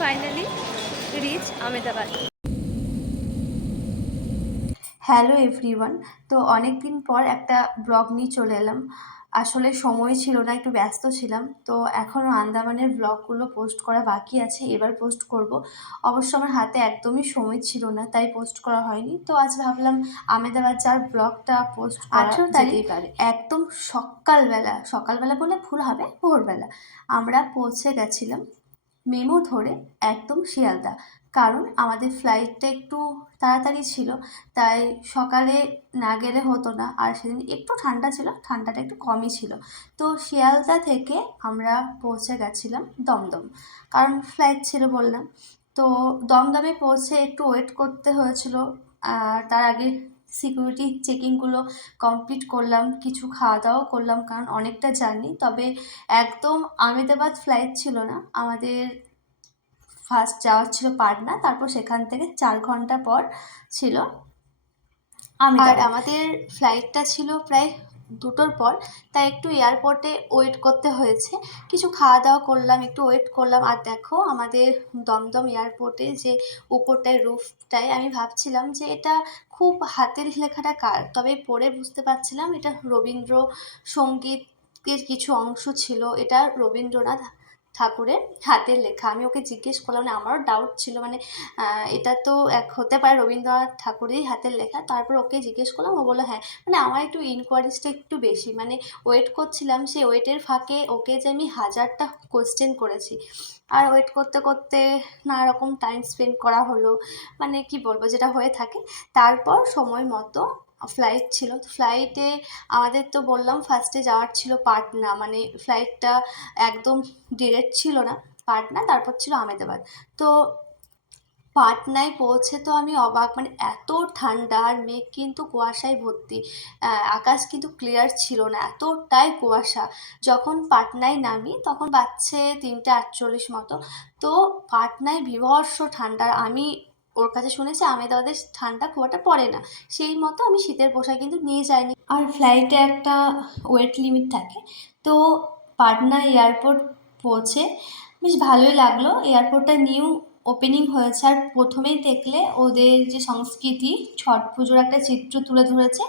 Finally reach Ahmedabad. Hello everyone. তো অনেক দিন পর একটা ব্লগ নিয়ে চলে এলাম। আসলে সময় ছিল না, একটু ব্যস্ত ছিলাম। তো এখনও আন্দামানের ব্লগগুলো পোস্ট করা বাকি আছে, এবার পোস্ট করব। অবশ্য আমার হাতে একদমই সময় ছিল না, তাই পোস্ট করা হয়নি। তো আজ ভাবলাম আহমেদাবাদ যাওয়ার ব্লগটা পোস্ট করা 18 তারিখ যেতেই পারে। একদম সকালবেলা, সকালবেলা বলে ভুল হবে, ভোরবেলা আমরা পৌঁছে গেছিলাম মেমো ধরে একদম শিয়ালদা। কারণ আমাদের ফ্লাইটটা একটু তাড়াতাড়ি ছিল, তাই সকালে না গেলে হতো না। আর সেদিন একটু ঠান্ডা ছিল, ঠান্ডাটা একটু কমই ছিল। তো শিয়ালদা থেকে আমরা পৌঁছে গেছিলাম দমদম, কারণ ফ্লাইট ছিল বললাম। তো দমদমে পৌঁছে একটু ওয়েট করতে হয়েছিল। আর তার আগে সিকিউরিটি চেকিংগুলো কমপ্লিট করলাম, কিছু খাওয়া দাওয়াও করলাম, কারণ অনেকটা জার্নি। তবে একদম আহমেদাবাদ ফ্লাইট ছিল না আমাদের, ফার্স্ট যাওয়ার ছিল পাটনা, তারপর সেখান থেকে 4 ঘন্টা পর ছিল আহমেদাবাদ। আর আমাদের ফ্লাইটটা ছিল প্রায় 2টোর পর, তাই একটু এয়ারপোর্টে ওয়েট করতে হয়েছে। কিছু খাওয়া দাওয়া করলাম, একটু ওয়েট করলাম। আর দেখো আমাদের দমদম এয়ারপোর্টে যে উপরটায় রুফটায়, আমি ভাবছিলাম যে এটা খুব হাতের লেখাটা কার, তবে পরে বুঝতে পারছিলাম এটা রবীন্দ্রসঙ্গীতের কিছু অংশ ছিল। এটা রবীন্দ্রনাথ ঠাকুরের হাতের লেখা। আমি ওকে জিজ্ঞেস করলাম, মানে আমারও ডাউট ছিল, মানে এটা তো এক হতে পারে রবীন্দ্রনাথ ঠাকুরেরই হাতের লেখা। তারপর ওকে জিজ্ঞেস করলাম, ও বললো হ্যাঁ। মানে আমার একটু ইনকোয়ারিজটা একটু বেশি, মানে ওয়েট করছিলাম, সেই ওয়েটের ফাঁকে ওকে যে আমি 1000টা কোয়েশ্চেন করেছি। আর ওয়েট করতে করতে নানা রকম টাইম স্পেন্ড করা হলো, মানে কি বলবো, যেটা হয়ে থাকে। তারপর সময় মতো ফ্লাইট ছিল। তো ফ্লাইটে আমাদের তো বললাম ফার্স্টে যাওয়ার ছিল পাটনা, মানে ফ্লাইটটা একদম ডিরেক্ট ছিল না পাটনা, তারপর ছিল আহমেদাবাদ। তো পাটনায় পৌঁছে তো আমি অবাক, মানে এত ঠান্ডা, আর মেঘ কিন্তু কুয়াশায় ভর্তি। আকাশ কিন্তু ক্লিয়ার ছিল না, এতটাই কুয়াশা। যখন পাটনায় নামি তখন বাজছে 3:48 মতো। তো পাটনায় বীভৎস ঠান্ডা। আমি ওর কাছে শুনেছি আহমেদাবাদের ঠান্ডা খুব একটা পড়ে না, সেই মতো আমি শীতের পোশাক কিন্তু নিয়ে যাইনি। আর ফ্লাইটে একটা ওয়েট লিমিট থাকে। তো পাটনা এয়ারপোর্ট পৌঁছে বেশ ভালোই লাগলো। এয়ারপোর্টটা নিউ ওপেনিং হয়েছে। আর প্রথমেই দেখলে ওদের যে সংস্কৃতি, ছট পুজোর একটা চিত্র তুলে ধরেছে।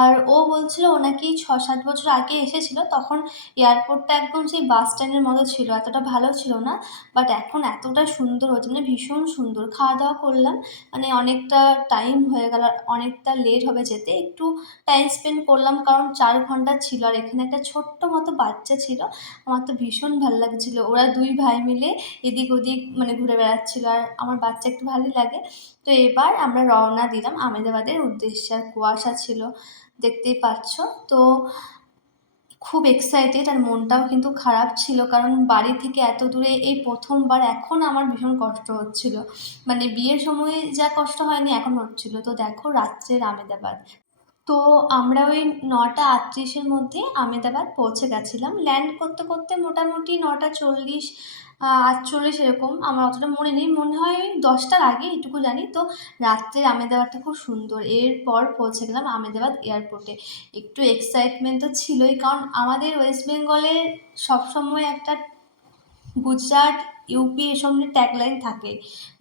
আর ও বলছিল ও নাকি 6-7 বছর আগে এসেছিল, তখন এয়ারপোর্টটা একদম সেই বাস স্ট্যান্ডের মতো ছিল, এতটা ভালো ছিল না। বাট এখন এতটা সুন্দর হচ্ছে, মানে ভীষণ সুন্দর। খাওয়া দাওয়া করলাম, মানে অনেকটা টাইম হয়ে গেল, অনেকটা লেট হবে যেতে। একটু টাইম স্পেন্ড করলাম, কারণ 4 ঘন্টা ছিল। আর এখানে একটা ছোট্ট মতো বাচ্চা ছিল, আমার তো ভীষণ ভালো লাগছিল। ওরা 2 ভাই মিলে এদিক ওদিক মানে ঘুরে বেড়াচ্ছিল, আর আমার বাচ্চা একটু ভালোই লাগে। তো এবার আমরা রওনা দিলাম আহমেদাবাদের উদ্দেশ্যে। আর কুয়াশা ছিল, দেখতেই পাচ্ছ। তো খুব এক্সাইটেড, আর মনটাও কিন্তু খারাপ ছিল, কারণ বাড়ি থেকে এত দূরে এই প্রথমবার। এখন আমার ভীষণ কষ্ট হচ্ছিল, মানে বিয়ের সময় যা কষ্ট হয়নি এখন হচ্ছিল। তো দেখো রাত্রের আহমেদাবাদ। তো আমরা ওই 9:38-এর মধ্যে আহমেদাবাদ পৌঁছে গেছিলাম। ল্যান্ড করতে করতে মোটামুটি 9:40, 48 এরকম। আমার অতটা মনে নেই, মনে হয় ওই 10টার আগে, এটুকু জানি। তো রাত্রের আহমেদাবাদটা খুব সুন্দর। এরপর পৌঁছে গেলাম আহমেদাবাদ এয়ারপোর্টে। একটু এক্সাইটমেন্ট তো ছিলই, কারণ আমাদের ওয়েস্ট বেঙ্গলের সবসময় একটা গুজরাট, ইউপি এসব নিয়ে ট্যাগলাইন থাকে।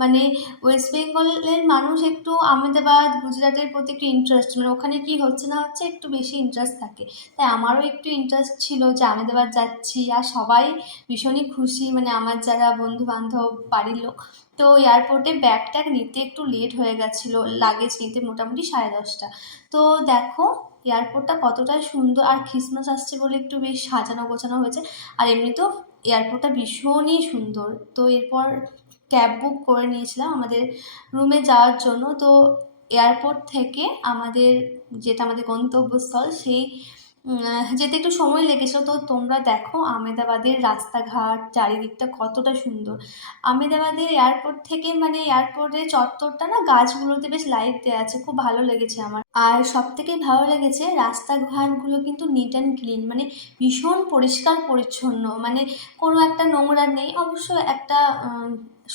মানে ওয়েস্ট বেঙ্গলের মানুষ একটু আহমেদাবাদ, গুজরাটের প্রতি একটু ইন্টারেস্ট, মানে ওখানে কি হচ্ছে না হচ্ছে একটু বেশি ইন্টারেস্ট থাকে। তাই আমারও একটু ইন্টারেস্ট ছিল যে আহমেদাবাদ যাচ্ছি। আর সবাই ভীষণই খুশি, মানে আমার যারা বন্ধু বান্ধব, বাড়ির লোক। তো এয়ারপোর্টে ব্যাগ ট্যাগ নিতে একটু লেট হয়ে গেছিলো, লাগেজ নিতে মোটামুটি 10:30। তো দেখো এয়ারপোর্টটা কতটা সুন্দর। আর ক্রিসমাস আসছে বলে একটু বেশ সাজানো গোছানো হয়েছে। আর এমনিতেও এয়ারপোর্টটা ভীষণই সুন্দর। তো এরপর ক্যাব বুক করে নিয়েছিলাম আমাদের রুমে যাওয়ার জন্য। তো এয়ারপোর্ট থেকে আমাদের, যেটা আমাদের গন্তব্যস্থল, সেই যেতে একটু সময় লেগেছিল। তো তোমরা দেখো আহমেদাবাদের রাস্তাঘাট, চারিদিকটা কতটা সুন্দর। আহমেদাবাদের এয়ারপোর্ট থেকে, মানে এয়ারপোর্টের চত্বরটা না গাছগুলোতে বেশ লাইট দেওয়া আছে, খুব ভালো লেগেছে আমার। আর সব থেকে ভালো লেগেছে রাস্তাঘাটগুলো কিন্তু নিট অ্যান্ড ক্লিন, মানে ভীষণ পরিষ্কার পরিচ্ছন্ন, মানে কোনো একটা নোংরা নেই। অবশ্য একটা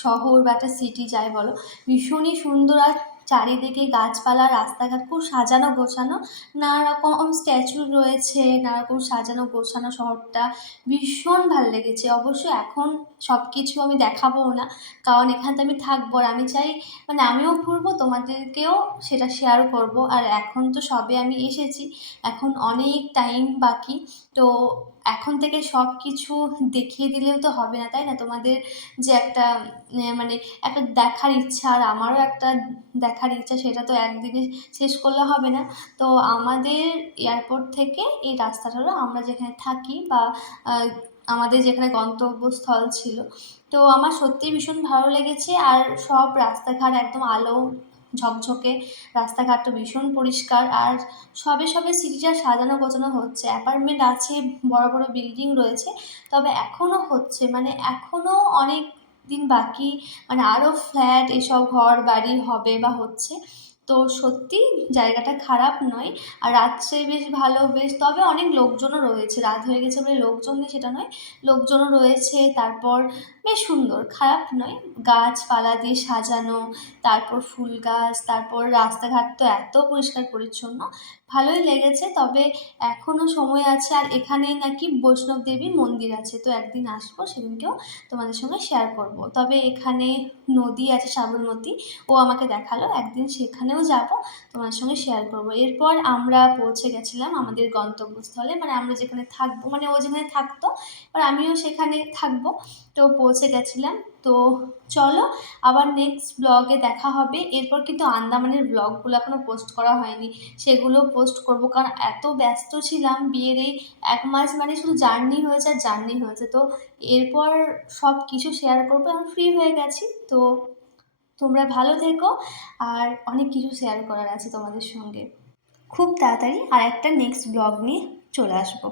শহর বা একটা সিটি যাই বলো, ভীষণই সুন্দর। আর চারিদিকে গাছপালা, রাস্তাঘাট খুব সাজানো গোছানো, নানা রকম স্ট্যাচু রয়েছে, নানা রকম সাজানো গোছানো শহরটা ভীষণ ভাল লেগেছে। অবশ্য এখন সব কিছু আমি দেখাবোও না, কারণ এখানে তো আমি থাকবো, আর আমি চাই মানে আমিও ঘুরবো, তোমাদেরকেও সেটা শেয়ার করব। আর এখন তো সবে আমি এসেছি, এখন অনেক টাইম বাকি, তো এখন থেকে সব কিছু দেখিয়ে দিলেও তো হবে না, তাই না? তোমাদের যে একটা মানে একটা দেখার ইচ্ছা, আর আমারও একটা দেখার ইচ্ছা, সেটা তো একদিনে শেষ করলে হবে না। তো আমাদের এয়ারপোর্ট থেকে এই রাস্তাটা হলো আমরা যেখানে থাকি, বা আহ, আমাদের যেখানে গন্তব্যস্থল ছিল। তো আমার সত্যিই ভীষণ ভালো লেগেছে, আর সব রাস্তাঘাট একদম আলো ঝকঝকে, রাস্তাঘাটটা ভীষণ পরিষ্কার, আর সবে সবে সিটিটা সাজানো গোছানো হচ্ছে। অ্যাপার্টমেন্ট আছে, বড় বড় বিল্ডিং রয়েছে, তবে এখনও হচ্ছে, মানে এখনও অনেক দিন বাকি, মানে আরও ফ্ল্যাট এসব ঘর বাড়ি হবে বা হচ্ছে। তো সত্যি জায়গাটা খারাপ নয়, আর রাত্রে বেশ ভালো, বেশ তবে অনেক লোকজনও রয়েছে, রাত হয়ে গেছে বলে লোকজন নেই সেটা নয়, লোকজনও রয়েছে। তারপর বেশ সুন্দর, খারাপ নয়, গাছপালা দিয়ে সাজানো, তারপর ফুল গাছ, তারপর রাস্তাঘাট তো এত পরিষ্কার পরিচ্ছন্ন, ভালোই লেগেছে। তবে এখনও সময় আছে, আর এখানে নাকি বৈষ্ণব দেবীর মন্দির আছে, তো একদিন আসবো, সেদিনকেও তোমাদের সঙ্গে শেয়ার করব। তবে এখানে নদী আছে সাবরমতী, ও আমাকে দেখালো, একদিন সেখানেও যাব, তোমাদের সঙ্গে শেয়ার করব। এরপর আমরা পৌঁছে গেছিলাম আমাদের গন্তব্যস্থলে, মানে আমরা যেখানে থাকবো, মানে ও যেখানে থাকতো, এবার আমিও সেখানে থাকবো, তো পৌঁছে গেছিলাম। তো চলো, আবার নেক্সট ব্লগে দেখা হবে। এরপর কিন্তু আন্দামানের ব্লগগুলো এখনও পোস্ট করা হয়নি, সেগুলো পোস্ট করব, কারণ এত ব্যস্ত ছিলাম বিয়ের এই 1 মাস, মানে শুধু জার্নি হয়েছে আর জার্নি হয়েছে। তো এরপর সব কিছু শেয়ার করবো, এখন ফ্রি হয়ে গেছি। তো তোমরা ভালো থেকো, আর অনেক কিছু শেয়ার করার আছে তোমাদের সঙ্গে। খুব তাড়াতাড়ি আর একটা নেক্সট ব্লগ নিয়ে চলে আসবো।